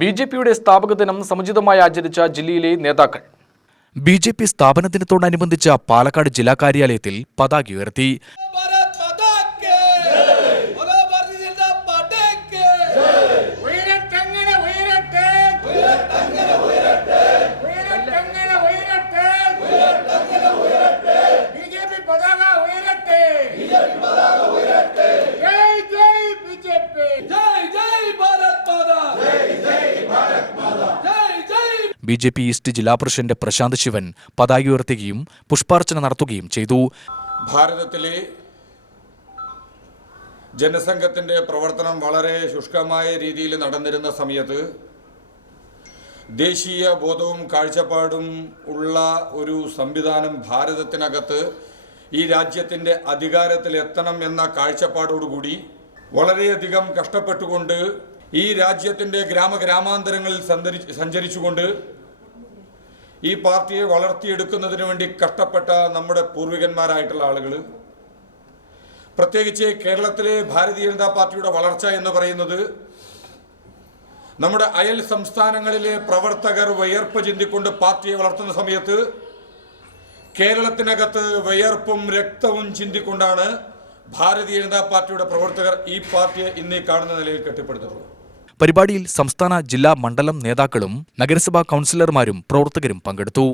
ബിജെപിയുടെ സ്ഥാപക ദിനം സമുചിതമായി ആചരിച്ച ജില്ലയിലെ നേതാക്കൾ. ബിജെപി സ്ഥാപന ദിനത്തോടനുബന്ധിച്ച പാലക്കാട് ജില്ലാ കാര്യാലയത്തിൽ പതാക ഉയർത്തി. ബിജെപി ഈസ്റ്റ് ജില്ലാ പ്രസിഡന്റ് പ്രശാന്ത് ശിവൻ പതാക ഉയർത്തുകയും പുഷ്പാർച്ചന നടത്തുകയും ചെയ്തു. ഭാരതത്തിലെ ജനസംഘത്തിന്റെ പ്രവർത്തനം വളരെ ശുഷ്കമായ രീതിയിൽ നടന്നിരുന്ന സമയത്ത് ദേശീയ ബോധവും കാഴ്ചപ്പാടും ഉള്ള ഒരു സംവിധാനം ഭാരതത്തിനകത്ത് ഈ രാജ്യത്തിൻ്റെ അധികാരത്തിൽ എത്തണം എന്ന കാഴ്ചപ്പാടോടുകൂടി വളരെയധികം കഷ്ടപ്പെട്ടുകൊണ്ട് ഈ രാജ്യത്തിൻ്റെ ഗ്രാമാന്തരങ്ങളിൽ സഞ്ചരിച്ചുകൊണ്ട് ഈ പാർട്ടിയെ വളർത്തിയെടുക്കുന്നതിന് വേണ്ടി കഷ്ടപ്പെട്ട നമ്മുടെ പൂർവികന്മാരായിട്ടുള്ള ആളുകൾ, പ്രത്യേകിച്ച് കേരളത്തിലെ ഭാരതീയ ജനതാ പാർട്ടിയുടെ വളർച്ച എന്ന് പറയുന്നത് നമ്മുടെ അയൽ സംസ്ഥാനങ്ങളിലെ പ്രവർത്തകർ വിയർപ്പ് ചിന്തിക്കൊണ്ട് പാർട്ടിയെ വളർത്തുന്ന സമയത്ത് കേരളത്തിനകത്ത് വിയർപ്പും രക്തവും ചിന്തിക്കൊണ്ടാണ് ഭാരതീയ ജനതാ പാർട്ടിയുടെ പ്രവർത്തകർ ഈ പാർട്ടിയെ ഇന്ന് കാണുന്ന നിലയിൽ കെട്ടിപ്പടുത്തിട്ടുള്ളത്. പരിപാടിയിൽ സംസ്ഥാന, ജില്ലാ, മണ്ഡലം നേതാക്കളും നഗരസഭാ കൗൺസിലർമാരും പ്രവർത്തകരും പങ്കെടുത്തു.